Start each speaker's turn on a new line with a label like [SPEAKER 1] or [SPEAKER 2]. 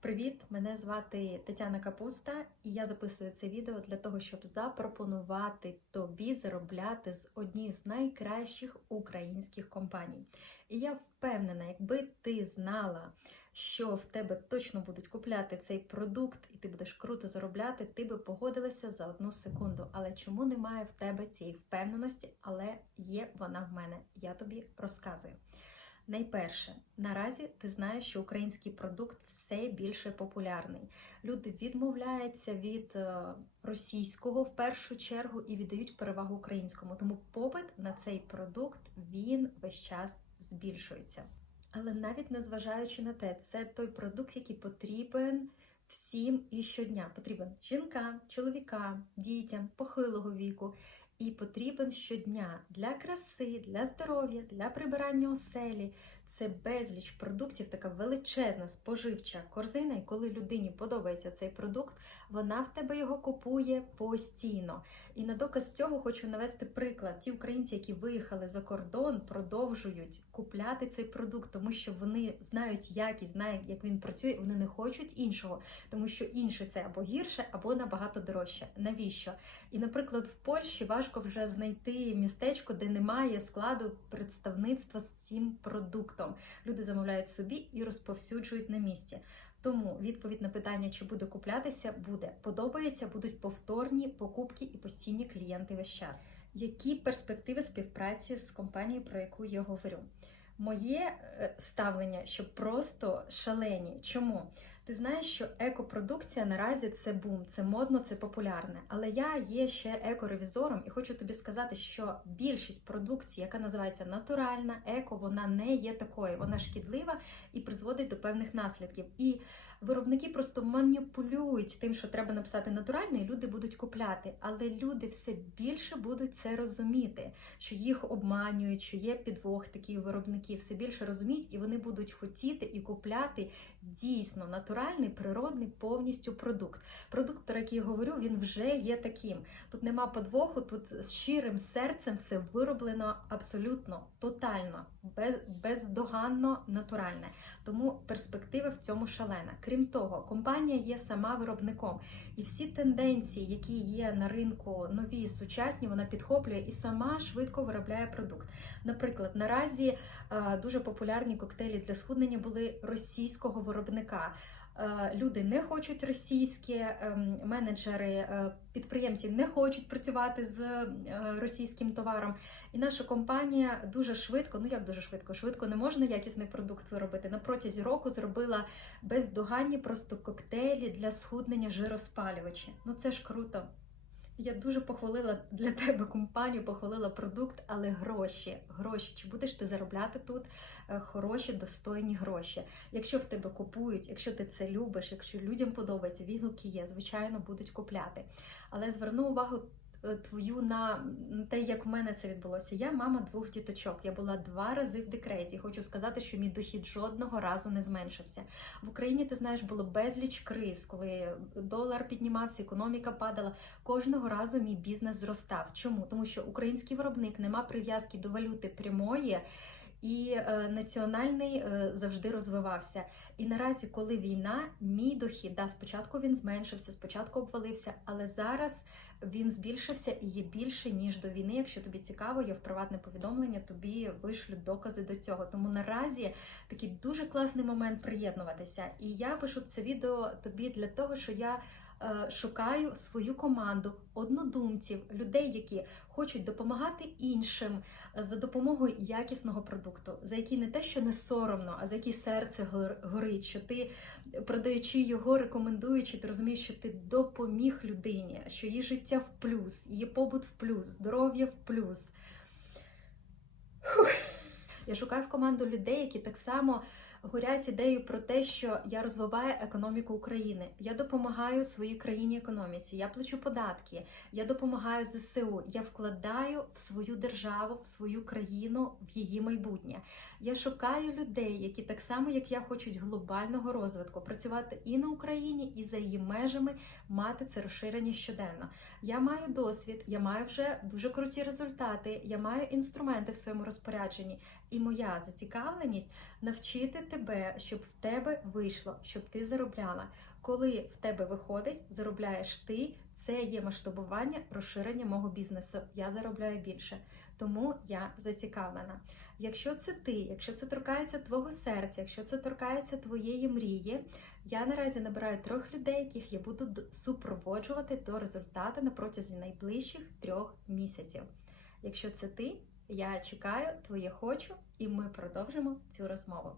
[SPEAKER 1] Привіт! Мене звати Тетяна Капуста, і я записую це відео для того, щоб запропонувати тобі заробляти з однією з найкращих українських компаній. І я впевнена, якби ти знала, що в тебе точно будуть купляти цей продукт, і ти будеш круто заробляти, ти би погодилася за одну секунду. Але чому немає в тебе цієї впевненості? Але є вона в мене. Я тобі розказую. Найперше, наразі ти знаєш, що український продукт все більше популярний. Люди відмовляються від е, російського в першу чергу і віддають перевагу українському. Тому попит на цей продукт він весь час збільшується. Але навіть незважаючи на те, це той продукт, який потрібен всім і щодня. Потрібен жінкам, чоловікам, дітям, похилого віку. І потрібен щодня для краси, для здоров'я, для прибирання оселі. Це безліч продуктів, така величезна споживча корзина. І коли людині подобається цей продукт, вона в тебе його купує постійно. І на доказ цього хочу навести приклад. Ті українці, які виїхали за кордон, продовжують купляти цей продукт, тому що вони знають якість, знають, як він працює. Вони не хочуть іншого, тому що інше це або гірше, або набагато дорожче. Навіщо? І, наприклад, в Польщі важко вже знайти містечко, де немає складу представництва з цим продуктом. Люди замовляють собі і розповсюджують на місці. Тому відповідь на питання, чи буде куплятися, буде подобається, будуть повторні покупки і постійні клієнти весь час. Які перспективи співпраці з компанією, про яку я говорю? Моє е, ставлення, що просто шалені. Чому? Ти знаєш, що екопродукція наразі це бум, це модно, це популярне. Але я є ще екоревізором і хочу тобі сказати, що більшість продукції, яка називається натуральна, еко, вона не є такою. Вона шкідлива і призводить до певних наслідків. І виробники просто маніпулюють тим, що треба написати натуральне, і люди будуть купляти. Але люди все більше будуть це розуміти, що їх обманюють, що є підвох таких виробників, все більше розуміють, і вони будуть хотіти і купляти дійсно натуральний, природний повністю продукт. Продукт, про який я говорю, він вже є таким. Тут нема подвоху, тут з щирим серцем все вироблено абсолютно тотально, без, бездоганно натуральне. Тому перспектива в цьому шалена. Крім того, компанія є сама виробником, і всі тенденції, які є на ринку, нові сучасні, вона підхоплює і сама швидко виробляє продукт. Наприклад, наразі е, дуже популярні коктейлі для схуднення були російського виробника. Е, Люди не хочуть російські ем, менеджери, е, підприємці не хочуть працювати з е, російським товаром. І наша компанія дуже швидко, ну як дуже швидко, швидко не можна якісний продукт виробити. На протязі року зробила бездоганні просто коктейлі для схуднення жироспалювачі. Ну це ж круто. Я дуже похвалила для тебе компанію, похвалила продукт, але гроші. Гроші. Чи будеш ти заробляти тут е, хороші, достойні гроші? Якщо в тебе купують, якщо ти це любиш, якщо людям подобається, відгуки є, звичайно, будуть купляти. Але зверну увагу твою на те, як в мене це відбулося. Я мама двох діточок. Я була два рази в декреті. Хочу сказати, що мій дохід жодного разу не зменшився. В Україні ти знаєш, було безліч криз, коли долар піднімався, економіка падала. Кожного разу мій бізнес зростав. Чому? Тому що український виробник нема прив'язки до валюти прямої. І е, національний е, завжди розвивався. І наразі, коли війна, мій дохід, да, спочатку він зменшився, спочатку обвалився, але зараз він збільшився і є більше ніж до війни. Якщо тобі цікаво, я в приватне повідомлення тобі вишлю докази до цього. Тому наразі такий дуже класний момент приєднуватися. І я пишу це відео тобі для того, що я. Е, Шукаю свою команду однодумців, людей, які хочуть допомагати іншим е, за допомогою якісного продукту, за який не те, що не соромно, а за який серце горить, що ти, продаючи його, рекомендуючи, ти розумієш, що ти допоміг людині, що її життя в плюс, її побут в плюс, здоров'я в плюс. Фух. Я шукаю в команду людей, які так само горять ідею про те, що я розвиваю економіку України. Я допомагаю своїй країні економіці, я плачу податки, я допомагаю ЗСУ, я вкладаю в свою державу, в свою країну, в її майбутнє. Я шукаю людей, які так само, як я, хочуть глобального розвитку, працювати і на Україні, і за її межами, мати це розширення щоденно. Я маю досвід, я маю вже дуже круті результати, я маю інструменти в своєму розпорядженні, і моя зацікавленість навчити тебе, щоб в тебе вийшло, щоб ти заробляла. Коли в тебе виходить, заробляєш ти, це є масштабування, розширення мого бізнесу. Я заробляю більше, тому я зацікавлена. Якщо це ти, якщо це торкається твого серця, якщо це торкається твоєї мрії, я наразі набираю трьох людей, яких я буду супроводжувати до результату на протязі найближчих трьох місяців. Якщо це ти, я чекаю, твоє хочу, і ми продовжимо цю розмову.